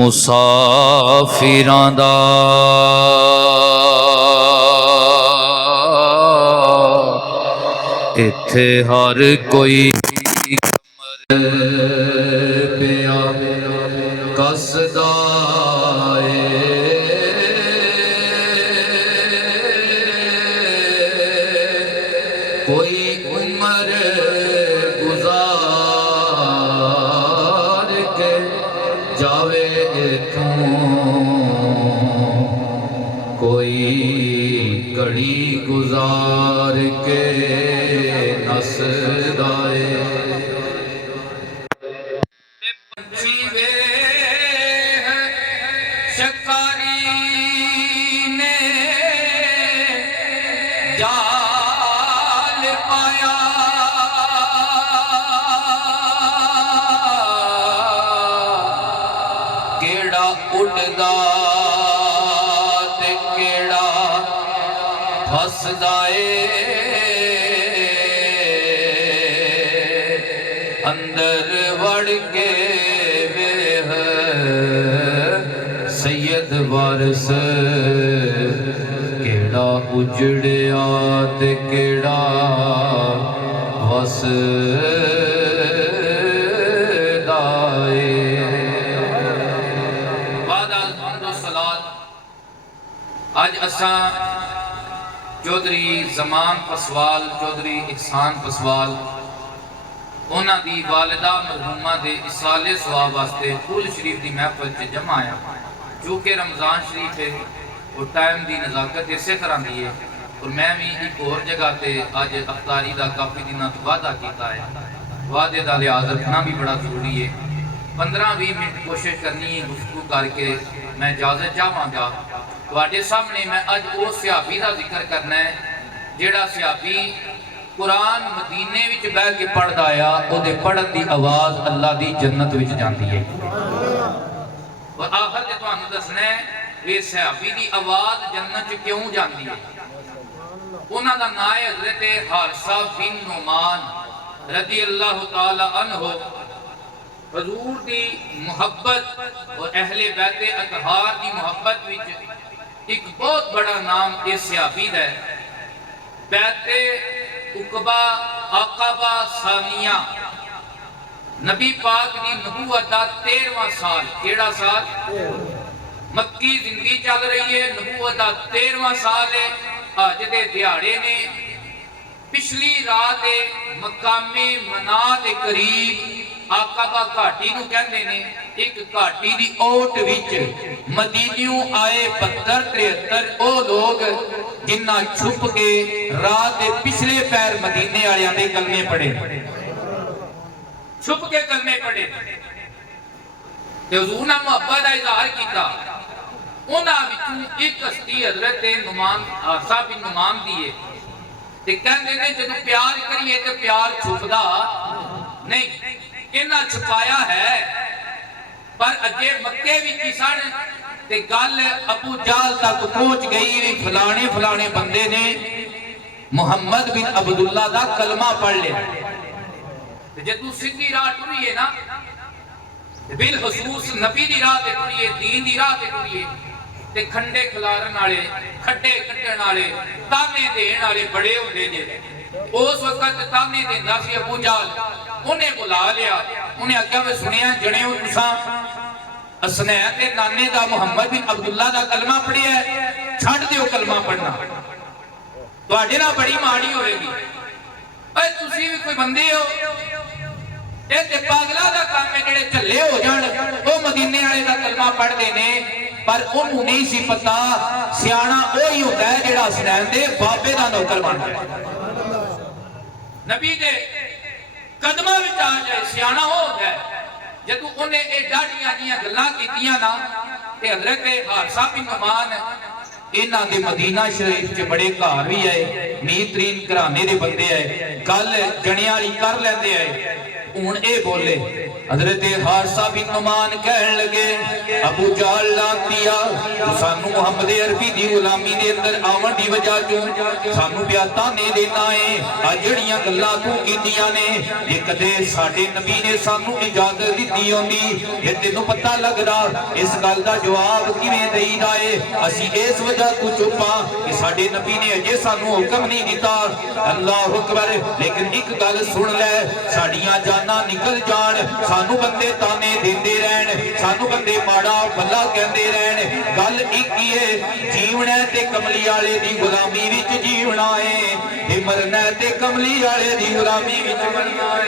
मुसाफिरां दा इत्थे हर कोई कमर पिया कसदा कोई उम्र गुजार के जावे इथों, कोई घड़ी गुजार के नसदा पंछी वे शकारी ने जाल पाया, केड़ा उड़दा ते केड़ा फसदा अंदर वड़ के वेह सैयद वारिस, केड़ा उजड़िया ते केड़ा वसदा आज असा चौधरी जमान पसवाल, चौधरी इहसान पसवाल उन्हां दी वालिदा मरहूमा दे इसाले सवाब वास्ते फूल शरीफ दी महफिल च जमा आया। चूंकि रमज़ान शरीफ है और टाइम दी नज़ाकत इसे तरह दी है और मैं भी एक और जगह ते अज अफ्तारी का काफ़ी दिनों तो वादा किया है। वादे का लिहाज रखना भी बड़ा जरूरी है। 15-20 मिनट कोशिश करनी है गुफ्तगू करके मैं इजाजत चाहवागा। तुहाडे सामने मैं अज उस सहाबी का जिक्र करना है जिहड़ा सहाबी कुरान मदीने विच बह के पढ़दा आया, ओदे पढ़न दी आवाज़ अल्लाह दी जन्नत विच जांदी है। और आखिर ते तुहानू दसना है ये सहाबी दी आवाज़ जन्नत च क्यों जांदी है। उन्हां दा नाम है हज़रत हारिसा बिन नुमान रज़ी अल्लाह तआला अन्हु। हुजूर दी मुहब्बत और अहले बैत अतहार दी मुहब्बत विच एक बहुत बड़ा नाम इस सहाबी दा है। बैते उकबा अक़बा सानिया नबी पाक दी नबूवत दा 13वां साल, केड़ा साल? मक्की जिंदगी चल रही है, नबूवत दा 13वां साल है। अज दे दिहाड़े ने पिछली रात मकामे मना दे करीब आकाबा घाटी नूं कहंदे ने, एक घाटी दी ओट विच मदीनियों आए 72-73 ओ लोग जिन्ना छुप के रात दे पिछले पैर मदीने वालियां दे कलमे पढ़े, छुप के कलमे पढ़े ते हुजूर नाल मुहब्बत दा इजहार कीता। उन्हां विचों एक हस्ती हज़रत नुमान हारिसा बिन नुमान दी है ते कहंदे ने जदों प्यार करिए ते प्यार छुपदा नहीं, इन्हां छुपाया है। पर अजे मक्के विच सन ते गल अबू जाल तक पहुंच गई भी फलाने फलाने बंदे ने मुहम्मद बिन अब्दुल्ला दा कलमा पढ़ लिया। ते जे तू सीधी राह टुरीए ना बिल खसूस नबी दी राह ते टुरीए, दीन दी राह ते टुरीए ते खंडे खिलारन वाले, खड्डे कट्टण वाले, ताने देण वाले बड़े होंदे जे। उस वक्त ताने देंदा सी अबू जाल, उन्हें बुला लिया, उन्हें आख्या मैं सुनिया जने हो तुसां असनैन दे नाने दा मुहम्मद बिन अब्दुल्ला दा कलमा पढ़िया है, छड्ड दिओ कलमा पढ़ना, तुहाडे नाल बड़ी माड़ी होएगी। ऐ तुसीं भी कोई बंदे हो, ए ते पागला दा काम है जेड़े झल्ले हो जाण ओ मदीने वाले दा कलमा पढ़दे ने। पर उन्होंने नहीं सी पता सियाणा ओही होता है जेड़ा असनैन दे बाबे दा नौकर बन जाए, नबी दे कदमां विच आ जाए, सियाणा हो होता है। जदों उन्हें ये डाढ़ियां दियां गल्लां कीतियां ना ते हज़रत हारिसा बिन नुमान इन्हां दे मदीना शरीफ च बड़े घर भी आए मीतरीन घराने दे बंदे है, गल जणियां वाली कर लैंदे है। हुण ए बोले हजरत हारिसा बिन नुमान कहन लगे अबू जाल लातिया सानू मुहम्मद अरबी दी गुलामी दे अंदर आवन दी वजह तो सानू ब्याता ने देना है। आ जड़ियां गल्लां तू कीतियां ने जे कदे साडे नबी ने सानू इजाजत दित्ती होंदी जे तैनू पता लगदा इस गल दा जवाब किवें देईदा है। असीं इस वजह तो चुप हां कि साडे नबी ने अजे सानू हुक्म नहीं दिता। अल्लाह अकबर। लेकिन एक गल सुन लै, साडियां जाना निकल जान, सानू बंदे ताने देंदे रहन, सानू बंदे माड़ा भला कहंदे रहन, गल एक ही है जीवना ते कमली वाले दी गुलामी विच जीवना है, ते मरना ते कमली वाले दी गुलामी विच मरना है।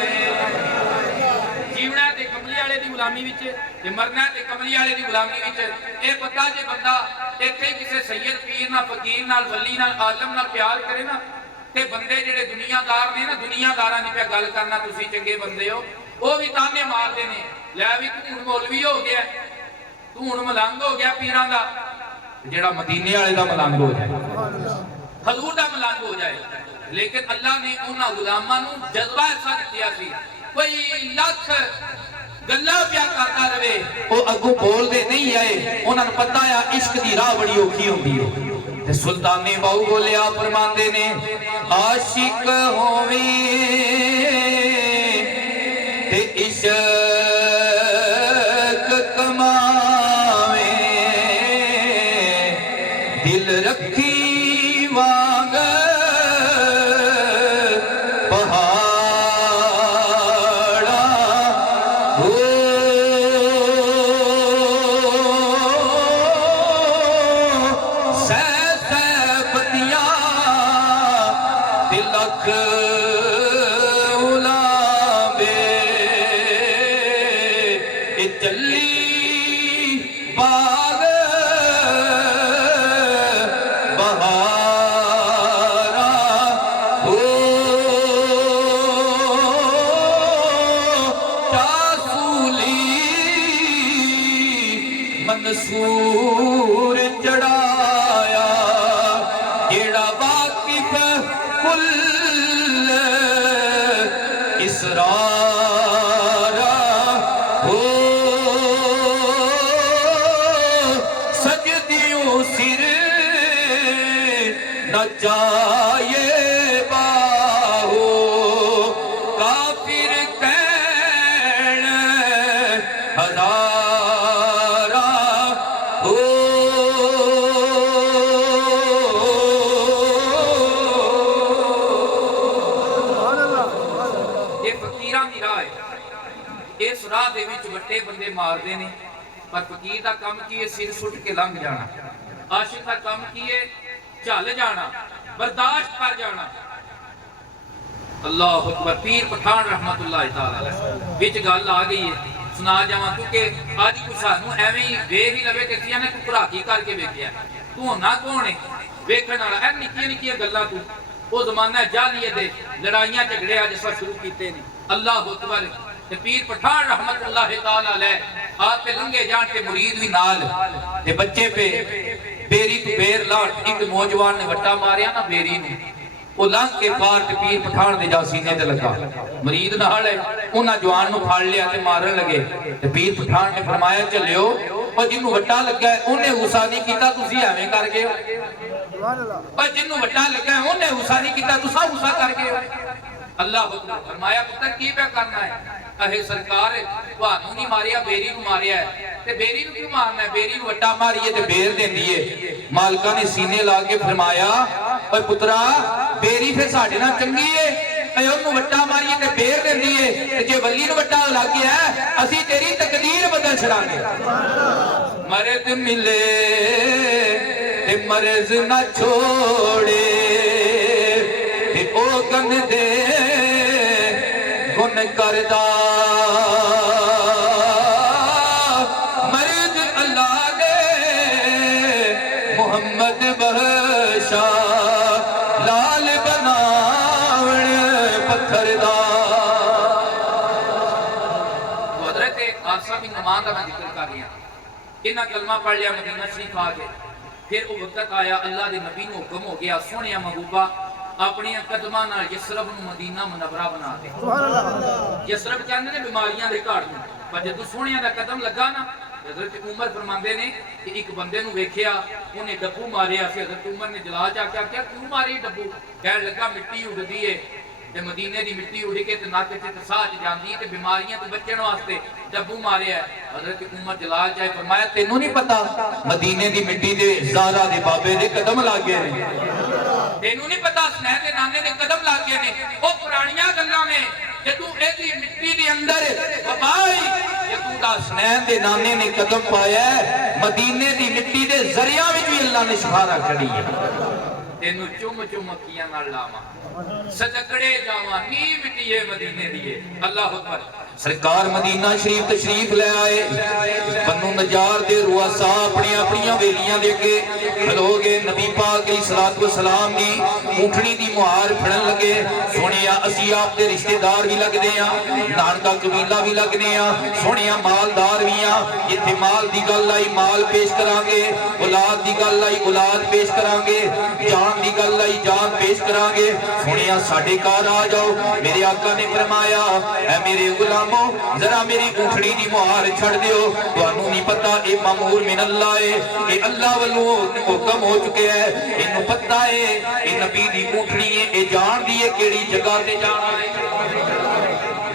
जीवना ते कमली वाले दी गुलामी विच ते मरना ते कमली वाले दी गुलामी विच। ए पता जे बंदा इत्थे किसी सैयद पीर नाल फकीर नाल वली नाल आलम नाल प्यार करे ना, ते बंदे जेड़े दुनियादार ने ना, दुनियादारां दी पे गल करना तुसी चंगे बंदे हो, वो भी ताने मारदे ने लै भी तू हुण मौलवी हो गया, तू हुण मलंग हो गया पीरां दा। जेड़ा मदीने वाले दा मलंग हो जाए, हजूर दा मलंग हो जाए। लेकिन अल्लाह ने उन्हां गुलामां नूं जज्बा ऐसा दित्तिया सी, कोई लख गल्लां प्या करदा रहे वो अगों बोलदे नहीं आए। उन्हां नूं पता आ इश्क दी राह बड़ी औखी हुंदी है। ते सुल्ताने बाहू बोलिया फरमांदे ने आशिक होवे ते इश्क कमावे, दिल रखी वांग पहाड़ा हो, तिलक उलाबे चली बाग बहारा हो, तासूली मंसूर चढ़ाया, जेड़ा वाकिफ कुल इसरारा हो, सजदियों सिर न जाए बाहो, काफिर कहण हजारा हो। इस राह दे विच वड्डे बंदे मारदे ने, पर फकीर दा काम की है सिर सुट के लंघ जाना, आशिक दा काम की है झल जाना, बर्दाश्त कर जाना। अल्लाह अकबर। पीर पठान रहमतुल्लाह तआला अलैह विच गल आ गई है, सुना जावां क्योंकि अज कुछ सानू एवें ही वेख ही लवे कि ने तू घराकी करके वेखिया, तू होना कौन है वेखण वाला। ए निक्कियां निक्कियां गल्लां तू वो जमाना जालियत दे लड़ाइयां झगड़े अज असां शुरू कीते ने। अल्लाह अकबर। ते पीर पठान रहमतुल्लाह तआला अलैह आप पे लंघे जान के मुरीद भी नाल ते बच्चे पे बेरी तो बेर लाट एक नौजवान ने वट्टा मारिया ना बेरी नूं, वो लंघ के पार ते पीर पठान दे जा सीने ते लगा, मुरीद नाल है उन्हां जवान नूं फड़ लिया ते मारन लगे। ते पीर पठान ने फरमाया चलियो और जिन्नू वट्टा लगा है उन्हें गुस्सा नहीं कीता, तुसी एवें कर गए हो। और जिन्नू वट्टा लगा है उन्हें गुस्सा नहीं कीता, तुसा गुस्सा कर गए हो। अल्लाह फरमाया पुत्र की पे करना है, अहे सरकार तुहानू नहीं मारिया बेरी नूं मारिया है, ते बेरी नूं क्यों मारना है, बेरी नूं वट्टा मारिए ते बेर देंदी है। मालका ने सीने ला के फरमाया ओए पुत्रा बेरी फिर साडे नाल चंगी है, अहे ओनू वट्टा मारिए ते बेर देंदी है, ते जे वली नूं वट्टा लग गया असीं तेरी तकदीर बदल छड़ांगे। मर्द मिले ते मर्ज ना छोड़े, ते ओ गन दे गुन करदा मर्द अल्लाह दे मोहम्मद बख्शा लाल बनावण पत्थर दा। हज़रत हारिसा बिन नुमान दा मैं जिक्र कर रहा, इन्हां कलमा पढ़ लिया मदीना शरीफ आ गए। फिर वो वक्त आया अल्लाह दे नबी नूं हुक्म हो गया सोहणिया महबूबा अपने कदमां नाल यसरब नूं मदीना मुनव्वरा बना दिता। यसरब कहंदे ने बीमारियां दे घर नूं, पर जदों सोहणियां दा कदम लगा ना, हज़रत उमर फरमांदे ने कि एक बंदे नूं वेखिया, उन्हें डब्बू मारिया सी। हज़रत उमर ने जला चा क्या क्यों मारी डब्बू? कहण लगा मिट्टी उड़दी है ते मदीने दी मिट्टी उड़ के ते नक च साह च जांदी ते बीमारियां तो बचण वास्ते डब्बू मारिया। हज़रत उमर जलाल चाहे फरमाया तेनू नहीं पता मदीने दी मिट्टी दे ज़ारा दे बाबे दे कदम लग गए ने, तेनू नहीं पता स्नैन दे नाने दे कदम लग गए ने। ओ पुरानियां गल्लां ने जे तू एदी मिट्टी दे अंदर वबाई जे तू दा स्नैन दे नाने ने कदम पाया मदीने दी मिट्टी दे जरिया विच भी अल्लाह ने शिफा रख छड़ी है। तेनू चुम चुम अखियां नाल लावां सदकड़े जावां नी मिट्टी मदीने दी है। अल्लाह अकबर। सरकार मदीना शरीफ तशरीफ ले आए, बन्नू नजार दे रुआसा अपनी अपनी वेलियां दे के खलो गए। नबी पाक अलैहिस्सलातु वस्सलाम दी ऊठनी दी मुहार फड़न लगे। सोनिया असी आप दे रिश्तेदार भी लगदे आ, नानका कबीला भी लगने आ, सोनिया मालदार भी आ। जिथे माल दी गल आई माल पेश करांगे, औलाद दी गल आई औलाद पेश करांगे, जान दी गल आई जान पेश करांगे। सोनिया साडे घर आ जाओ। मेरे आका ने फरमाया ऐ मेरे गुलामो जरा मेरी ऊठनी दी मुहार छड़ दियो, तुहानू नहीं पता ए मामूर मिन अल्लाह है, ए अल्लाह वालों हुक्म हो चुके है। इन्नू पता है ए नबी दी ऊठनी है, ए जान दी है केड़ी जगह ते जाना है।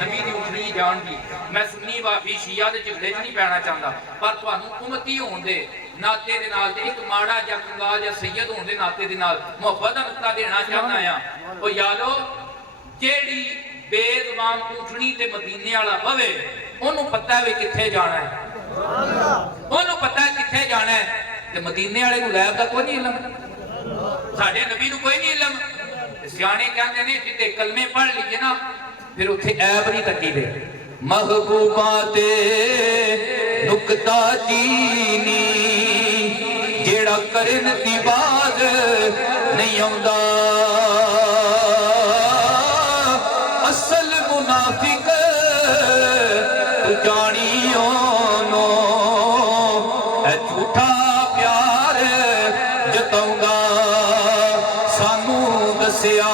नबी दी ऊठनी जान दी। मैं सुन्नी वाफी शिया दे झगड़े च नहीं पैना चाहता, पर तुहानू उम्मती होण दे नाते दे नाल ते एक माड़ा या कंगाल या सैयद होण दे नाते दे नाल मुहब्बत दा नुक्ता देना चाहना आ। ओ यारो जेड़ी बेज़बान ऊठनी ते मदीने वाला बवे ओनू पता है किथे जाना है, ओनू पता है किथे जाना है। ते मदीने वाले नू लैब दा कोई नहीं इलम, साडे नबी नू कोई नहीं इलम। सियाणे कहंदे ने जिथे कलमे पढ़ लीए ना फिर उत्थे ऐब नहीं तकी दे। महबूबा ते नुकता चीनी जेड़ा करन दी बात नहीं आउंदा, असल मुनाफिक तू जानियो नो है झूठा प्यार जताऊंगा। सानू दसिया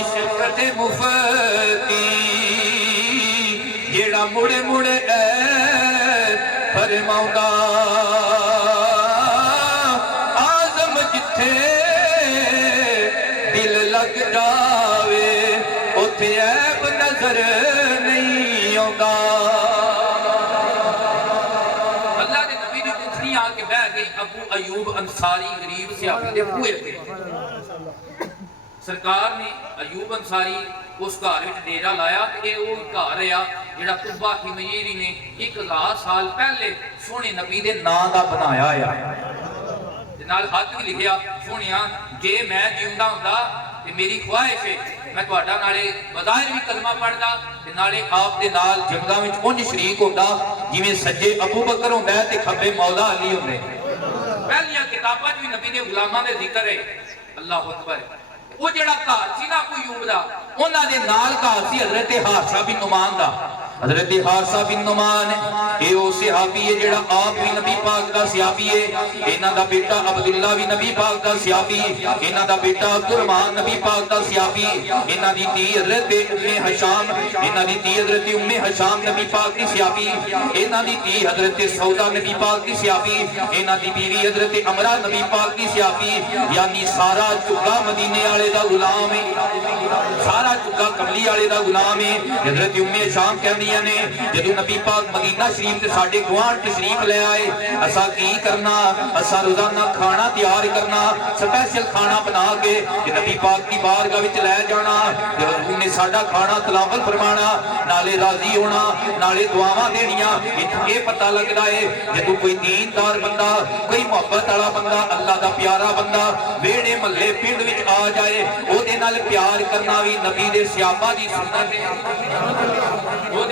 इश्क ते मुफ्ती जेड़ा मुड़े मुड़े फरमाऊंगा। आज़म जिथे दिल लग जावे उथे ऐब नजर नहीं आउंदा। अल्लाह दे नबी दी ऊठनी आके बह गई अबू अयूब अंसारी गरीब सियाफी दे बूहे ते। सरकार ने अयूब अंसारी उस घर विच डेरा लाया ते वो घर आ जिहड़ा तुब्बा खिमयरी ने 1000 साल पहले सोहने नबी दे नां दा बनाया आ। ते नाल हद भी लिखिया सोहणिया जे मैं जिंदा हुंदा ते मेरी ख्वाहिश है मैं तुहाडा नाले बज़ाहिर भी कलमा पढ़दा ते नाले आप दे नाल जंगां विच उंज शरीक होंदा जिवें सज्जे अबू बकर होंदा है ते खब्बे मौला अली होंदे। पहलियां किताबां च भी नबी दे गुलामां दे जिक्र है। अल्लाह अकबर। वो जेड़ा घर सी ना अबू अयूब दा उन्हां दे नाल घर सी हज़रत हारिसा बिन नुमान दा। हज़रत हारिसा बिन नुमान ये वो सहाबी है जेड़ा आप भी नबी पाक दा सहाबी है। इन्हां दा बेटा अब्दुल्ला भी नबी पाक दा सहाबी, इन्हां दा बेटा अब्दुर्रहमान नबी पाक दा सहाबी, इन्हां दी धी हज़रत उम्मे हशाम, इन्हां दी धी हज़रत उम्मे हशाम नबी पाक दी सहाबी, इन्हां दी धी हज़रत सौदा नबी पाक दी सहाबी, इन्हां दी बीवी हज़रत अमरा नबी पाक दी सहाबी। यानी सारा चुगा मदीने वाले दा गुलाम है, सारा चुगा कमली वाले दा गुलाम है। हज़रत उम्मे हशाम कहंदी ने जदों नबी पाक मदीना शरीफ ते साडे गुआंढ तशरीफ ले आए असा की करना, असा रोजाना खाना तैयार करना, स्पेशल खाना बना के नबी पाक की बारगाह विच ले जाना। हजूर ने साडा खाना तलावत फरमाना, नाले राजी होना, नाले दुआवां देनियां। इत्थों ये पता लगदा है जदों कोई दीनदार बंदा, कोई मोहब्बत वाला बंदा, अल्लाह दा प्यारा बंदा वेड़े महल्ले पिंड विच आ जाए ओदे नाल प्यार करना भी नबी दे सहाबा दी सुन्नत है।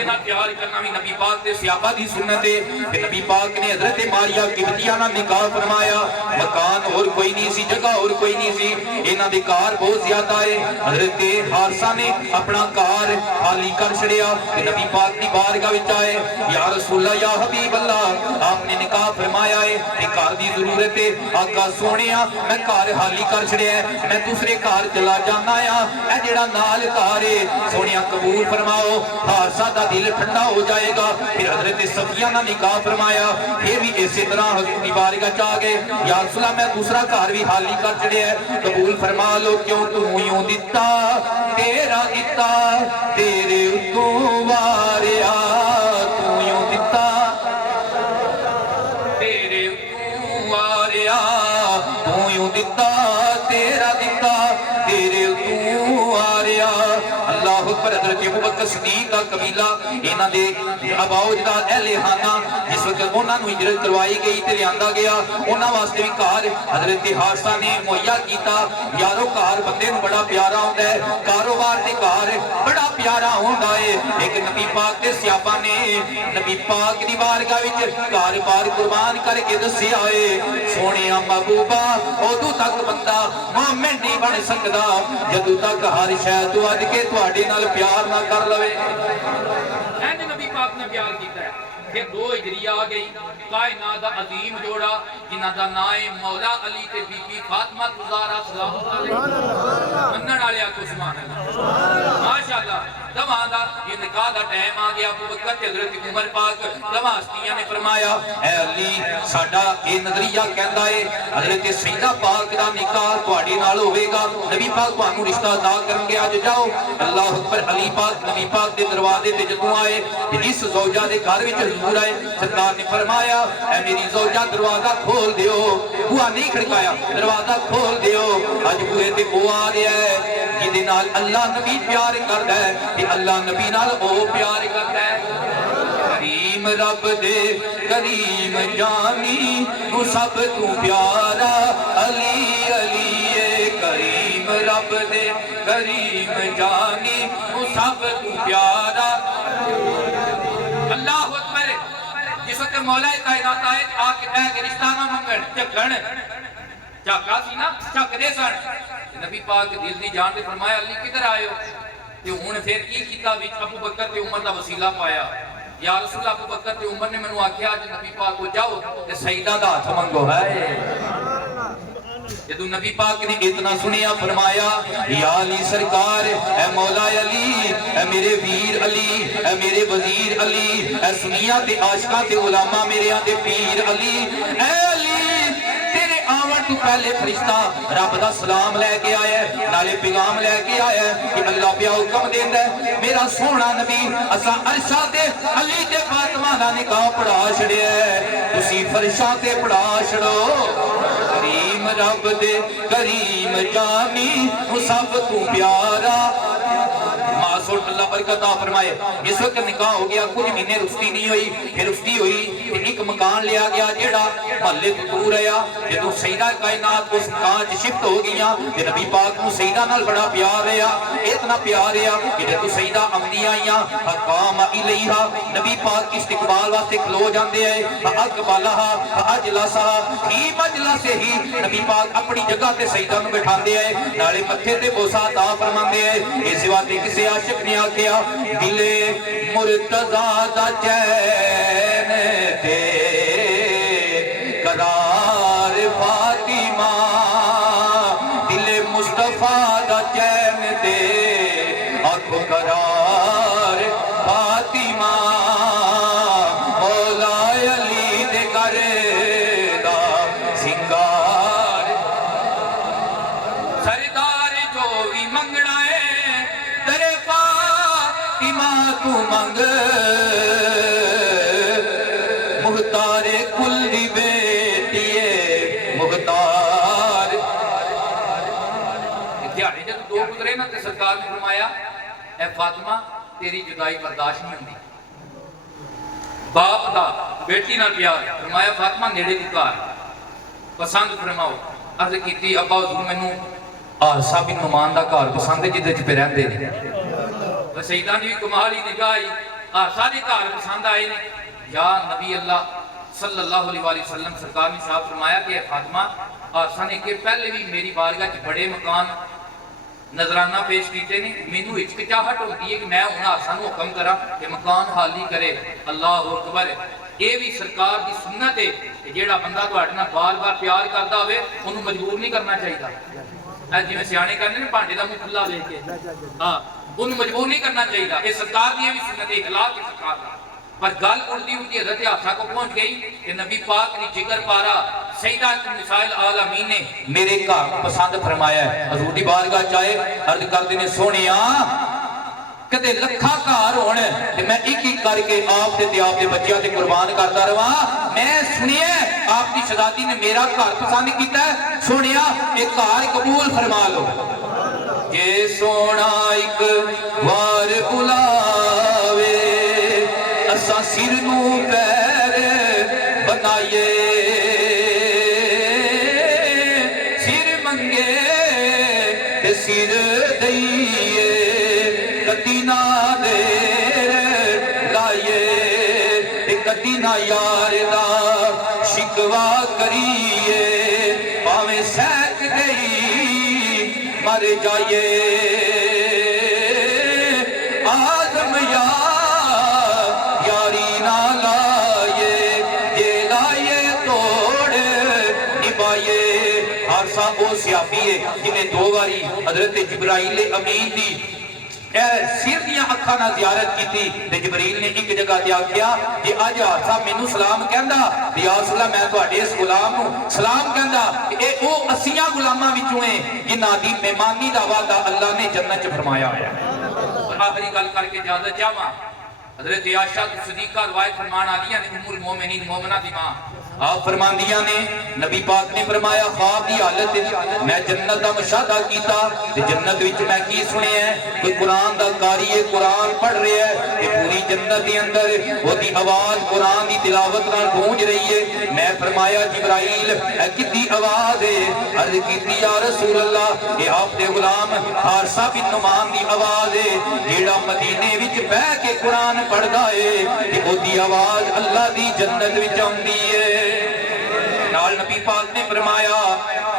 नाल प्यार करना भी नबी पाक दे सहाबा दी सुन्नत है कि नबी पाक ने हजरत मारिया किबतिया नाल निकाह फरमाया। मकान और कोई नहीं सी, जगह और कोई नहीं सी, इन्हां दे घर बहुत ज्यादा है। हजरत हारसा ने अपना घर खाली कर छड़िया ते नबी पाक दी बारगाह विच आए, या रसूल अल्लाह, या हबीब अल्लाह, आपने निकाह फरमाया है ते घर दी जरूरत है। आका सोहणिया मैं घर खाली कर छड़िया, मैं दूसरे घर चला जाना आ, ए जेड़ा नाल घर है सोहणिया कबूल फरमाओ। हारसा दा दिल ठंडा हो जाएगा। फिर हजरत सफिया ने निकाह फरमाया, फिर भी इसी तरह हजरत की बारगाह च आ गए, या रसूल अल्लाह मैं दूसरा घर भी खाली कर छड़िया, कबूल फरमा लो। क्यों तू यूं दिता तेरा दिता तेरे उतों वारिया, तू यूं दिता तेरे उतों वारिया, तू यूं दिता तेरा दिता तेरे उतों वारिया। अल्लाह अकबर। हजरत अबू बकर सिद्दीक दा कबीला इन्हां दे अबाउज दा अहले खाना जिस वक्त उन्हां नूं हिजरत करवाई गई ते लियांदा गया, उन्हां वास्ते भी घर हजरत हारसा ने मुहैया कीता। यारो घर बंदे नूं बड़ा प्यारा हुंदा है, कारोबार ते घर बड़ा प्यारा हुंदा है। एक नबी पाक दे सहाबा ने नबी पाक दी बारगाह विच घर-बार कुर्बान करके दस्सिया है, सोहणिया महबूबा उदों तक बंदा मोमिन नहीं बन सकदा जदों तक हर शै तो अज के तुहाडे नाल प्यार ना कर लवे। ऐने नबी पाक ने प्यार कीता है। फिर 2 हिजरी आ गई, कायनात दा अजीम जोड़ा जिन्हां दा नाम है मौला अली ते बीबी फातिमा ज़हरा सलाम अलैहा। मनण वाले आखो सुभान अल्लाह, माशाअल्लाह। दवा दा ये निकाह दा टाइम आ गया। अबू बकर ते हजरत उमर पाक दवा हस्तियां ने फरमाया, ऐ अली साडा ये नजरिया कहंदा है हजरत सैयदा पाक दा निकाह तुहाडे नाल होवेगा, नबी पाक तुहानू रिश्ता अदा करनगे, अज जाओ। अल्लाह अकबर। अली पाक नबी पाक दे दरवाजे ते जदों आए, जिस ज़ौजा दे घर विच हजूर आए, सरकार ने फरमाया, ऐ मेरी ज़ौजा दरवाजा खोल दियो। बुआ नहीं खड़काया, दरवाजा खोल दियो, अज बुए ते ओ आ रहा है जिहदे नाल अल्लाह नबी प्यार करदा है ते अल्लाह नबी नाल ओ प्यार करदा है। करीम रब दे करीम जानी तू सब तू प्यारा, अली अली ए करीम रब दे करीम जानी तू सब तू प्यारा। अल्लाह अकबर। जिस वक्त मौला कायनात आए आके बह के रिश्ता ना मंगण झगण झाका सी ना झकदे सन, नबी पाक दिल दी जान दे फरमाया, अली किधर आए हो? ते हुण फिर की कीता विच अबू बकर ते उमर दा वसीला पाया। या रसूल अबू बकर ते उमर ने मैनू आख्या अज नबी पाक को जाओ ते सईदा दा हाथ मंगो है। जदों नबी पाक ने इतना सुनिया फरमाया, या अली सरकार, ऐ मौला अली, ऐ मेरे वीर अली, ऐ मेरे वजीर अली, ऐ सुनिया ते आशिकां ते उलमा मेरे दे पीर अली, ऐ अली तेरे आवन तू पहले फरिश्ता रब दा सलाम लेके आया, नाले पैगाम लेके आया कि अल्लाह पिया हुक्म देंदा है, मेरा सोहना नबी असा अरशा ते अली ते फातिमा दा निकाह पढ़ा छड़िया है, तुसी फरशा ते पढ़ा छड़ो। करीम रब दे करीम जानी तू सब तू प्यारा। मासूम अल्लाह बरकत फरमाए। इस वक्त निकाह हो गया, कुछ महीने रुस्ती नहीं हुई, फिर रुस्ती हुई, एक मकान लिया गया जेड़ा महल्ले तो दूर आया। जदों सईदा कायनात उस मकान च शिफ्ट हो गई ते नबी पाक नूं सईदा नाल बड़ा प्यार रहा, इतना प्यार रहा कि जदों सईदा आंदी आईयां हकाम इलैहा, नबी पाक की इस्तकबाल वास्ते खलो जांदे आए, अकबलहा अजलसहा ही मजलसे ही, नबी पाक अपनी जगह ते सईदा नूं बिठांदे आए, नाले मत्थे ते बोसा ता फरमांदे आए। इस वास्ते किसी आशिक ने आख्या, दिले मुर्तजा दा चैन ते करार फातिमा, दिले मुस्तफा दा चैन ते आखो करार फातिमा, मौला अली दे घर दा सिंगार, सरदार जो भी मंगना है तेरे फातिमा तू मंग, मुख्तारे कुल दी बेटिए मुख्तार। दिहाड़े जब 2 गुजरे ना तो सरकार ने फरमाया, ए फातिमा तेरी जुदाई बर्दाश्त नहीं होती। बाप दा बेटी नाल प्यार, फरमाया फातिमा नेड़े दी घर पसंद फरमाओ। अर्ज कीती, अब्बा हुजूर मैनू हारसा बिन नुमान दा घर पसंद है जिदे च पे रहिंदे ने। सईदा ने भी कमाल ही निकाह आई, सारे घर पसंद आए ने। या नबी अल्लाह सल्लल्लाहु अलैहि वसल्लम सरकार ने शाह फरमाया कि फातिमा आसा ने कि पहले भी मेरी बारगाह च बड़े मकान नजराना पेश किए ने, मैनू हिचकिचाहट होती है कि मैं हुण आसा नूं हुक्म करा कि मकान हाली करे। अल्लाह अकबर। ये भी सरकार की सुन्नत है कि जेड़ा बंदा तुहाडे नाल बार बार प्यार करता होवे उन्होंने मजबूर नहीं करना चाहिए। जिवें सियाणे कहंदे ने भांडे दा मुंह खुला वेख के, हाँ उन्होंने मजबूर नहीं करना चाहिए। ये सरकार की भी सुन्नत है, इखलाक है सरकार का। पर गल उल्टी उल्टी हजरत हादसा को पहुंच गई कि नबी पाक ने जिगर पारा सैयदा निसाइल आलमीन ने मेरे घर पसंद फरमाया है। हजूर दी बारगाह चाहे अर्ज करदे ने सोहणिया कदे लखा घर होण ते मैं एक एक करके आप ते आप दे बच्चों ते कुर्बान करता रहा। मैं सुनिया आपकी शहजादी ने मेरा घर पसंद किया है, सोहणिया एक घर कबूल फरमा लो। जे सोना एक बार बुलावे असा सिर नू पैर बनाइए, सिर मंगे ते सिर दईए, कदी ना देर लाइए ते कदी ना यार दा शिकवा करिए, भावें सैक गई मर जाइए। आदम यारी ना लाए, जे लाए तोड़ निभाए। हादसा वो सियाबी है जिन्हें 2 बारी हजरत जिब्राइल अमीन दी सिर दियां अखां नाल ज़ियारत कीती ते जिब्रील ने एक जगह ते आख्या कि अज हादसा मैनू सलाम कहंदा ते या रसूल अल्लाह मैं तुहाडे इस गुलाम नू सलाम कहंदा कि ए ओ 80 गुलामां विचों है जिन्हां दी मेहमानी दा वादा अल्लाह ने जन्नत च फरमाया होया है। आखिरी गल करके इजाजत चाहां। हजरत आयशा सिद्दीका रवायत फरमान आलिया ने उम्मुल मोमिनीन मोमिना दी मां आप फरमांदियां ने नबी पाक ने फरमाया ख्वाब दी हालत मैं जन्नत दा मुशाहदा कीता ते जन्नत विच मैं की सुनिया कोई कुरान दा कारी है कुरान पढ़ रहा है ते पूरी जन्नत दे अंदर ओदी आवाज कुरान दी तिलावत नाल गूंज रही है। मैं फरमाया जिब्राइल ए किदी आवाज है। अर्ज कीती या रसूल अल्लाह ये आप दे गुलाम हारिसा बिन नुमान दी आवाज है जेड़ा मदीने विच बैठ के कुरान पढ़दा है ते ओदी आवाज अल्लाह दी जन्नत विच आउंदी है। नाल नबी पाक ने फरमाया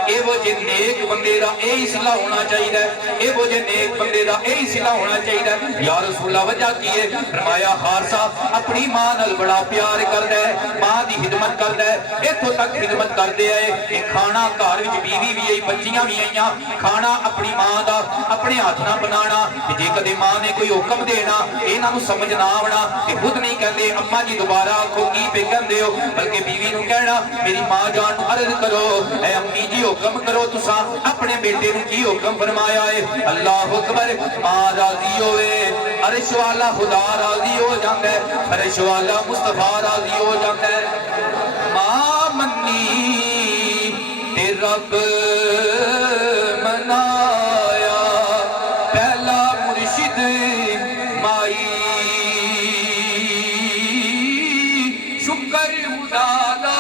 एवो जे नेक बंदे दा यही सिला होना चाहिए, एवो जे नेक बंदे दा यही सिला होना चाहिए। या रसूल वजह की है? फरमाया हारिसा अपनी मां नाल बड़ा प्यार करदा है, मां दी खिदमत करदा है, इत्थों तक खिदमत करदे आए कि खाना घर विच बीवी भी आई बच्चियां भी आईयां, खाना अपनी मां दा अपने हाथ नाल बनाना ते जे कदे मां ने कोई हुक्म देना इन्हां नूं समझ ना आवना ते खुद नहीं कहंदे अम्मा जी दोबारा आखो की पे कहंदे हो, बल्कि बीवी नूं कहना मेरी मां जान नूं अर्ज करो ऐ अम्मी जी हुक्म करो तुसा अपने बेटे नूं की हुक्म फरमाया है। अल्लाह अकबर। मां राजी होवे अर्श वाला खुदा राजी हो जाता है, अर्श वाला मुस्तफा राजी हो जाता है। मां मन्नी ते रब मनाया पहला मुर्शिद माई शुक्र उडाला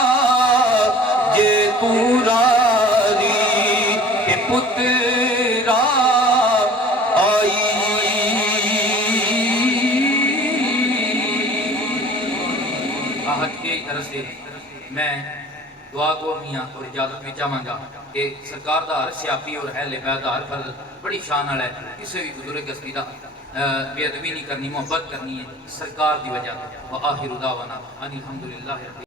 जे तू पुत्रा आई। आहत के तरह से मैं दुआ कोरनिया और इजाजत भी चाहांगा कि सरकार दा हर सियापी और है लिबादार पर बड़ी शान वाला है। किसी भी बुजुर्ग हस्ती दा बेअदबी नहीं करनी, मोहब्बत करनी है सरकार की वजह। व आखिर दावाना अनिल हम्दुलिल्लाह।